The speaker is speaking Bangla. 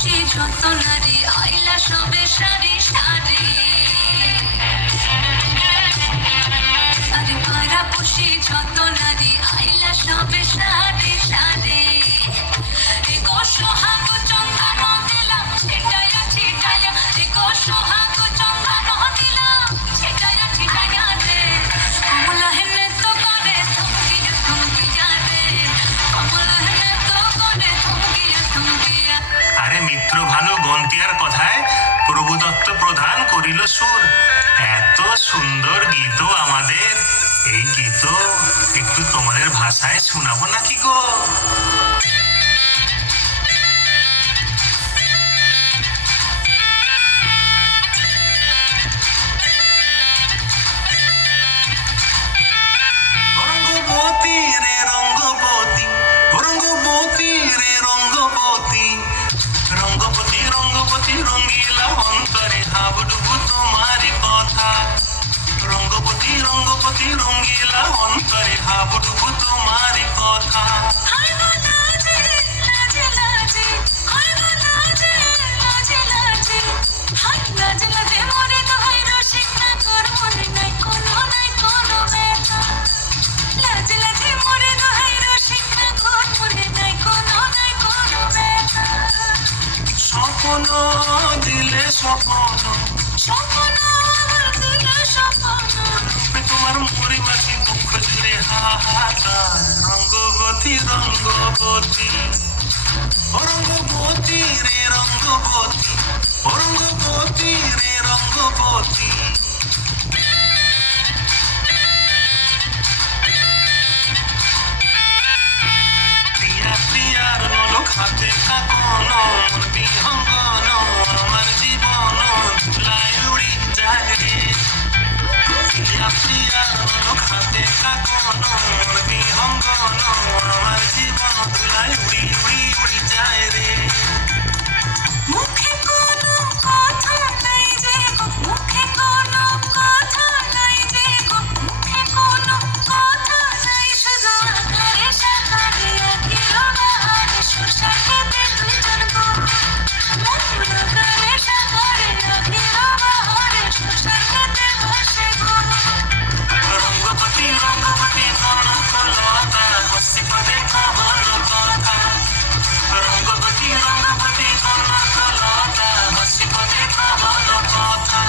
পুষি যত নারী আইলা সবে সারি সারি, আরে পায়রা পুষি যত নারী আইলা সবে সারি সারি, সোহাগ চন্দন দিলাম ছিটাইয়া ছিটাইয়া, সোহাগ চন্দন দিলাম ছিটাইয়া ছিটাইয়া রে, কমলা হেনে তো করে থমকিয়া থমকিয়া রে, কমলা হেনে তো করে থমকিয়া থমকিয়া। আরে মিত্র ভালো গন্তিয়ার কথায় প্রভু দত্ত প্রধান করিল সুর। এত সুন্দর গীত আমাদের, এই গীত একটু তোমাদের ভাষায় শোনাবো নাকি গো? রঙ্গবতী রে রঙ্গবতী, রঙ্গবতী রে রঙ্গবতী, রঙ্গবতী রঙ্গবতী রঙ্গিলা অন্তরে হাবুডুবু তোমারি কথা, রঙ্গবতী রঙ্গবতী রঙ্গিলা অন্তরে হাবুডুবু তোমারি কথা। হায় গো লাজে লাজে লাজে, হায় গো লাজে লাজে লাজে, হায় লাজে লাজে মরে দোহাই রসিক না তোর মনে নাই কোনো ব্যথা, লাজে লাজে মরে দোহাই রসিক না তোর মনে নাই কোনো ব্যথা। স্বপ্ন দিলে স্বপ্ন, স্বপ্ন আমার দিলে স্বপ্ন, তোমার মুড়ি মাছি দুঃখ জুড়ে হাহাকার। রঙ্গবতী রঙ্গবতী, রঙ্গবতী রে রঙ্গবতী, রঙ্গবতী রে রঙ্গবতী। প্রিয়া প্রিয়ার লোক হাতে কাকন, বিহঙ্গন আমার জীবন ধুলায় উড়ি যায় রে। প্রিয়া প্রিয়ার লোক হাতে কাকন, বিহঙ্গন আমার জীবন ধুলায় উড়ি উড়ি উড়ি যায় রে। মুখে কোনো কথা নাই যে গো, মুখে কোনো কথা নাই যে গো, মুখে কোনো কথা নাই, শুধু আকারে সাকারে আখির বাহারে শোষা খেতে দুইজন গো, আকারে সাকারে আখির বাহারে শোষা খেতে বসে গো। রঙ্গবতী রঙ্গবতী কনক লতা বসি পদে কবল কথা, রঙ্গবতী রঙ্গবতী কনক লতা বসি পদে কবল কথা।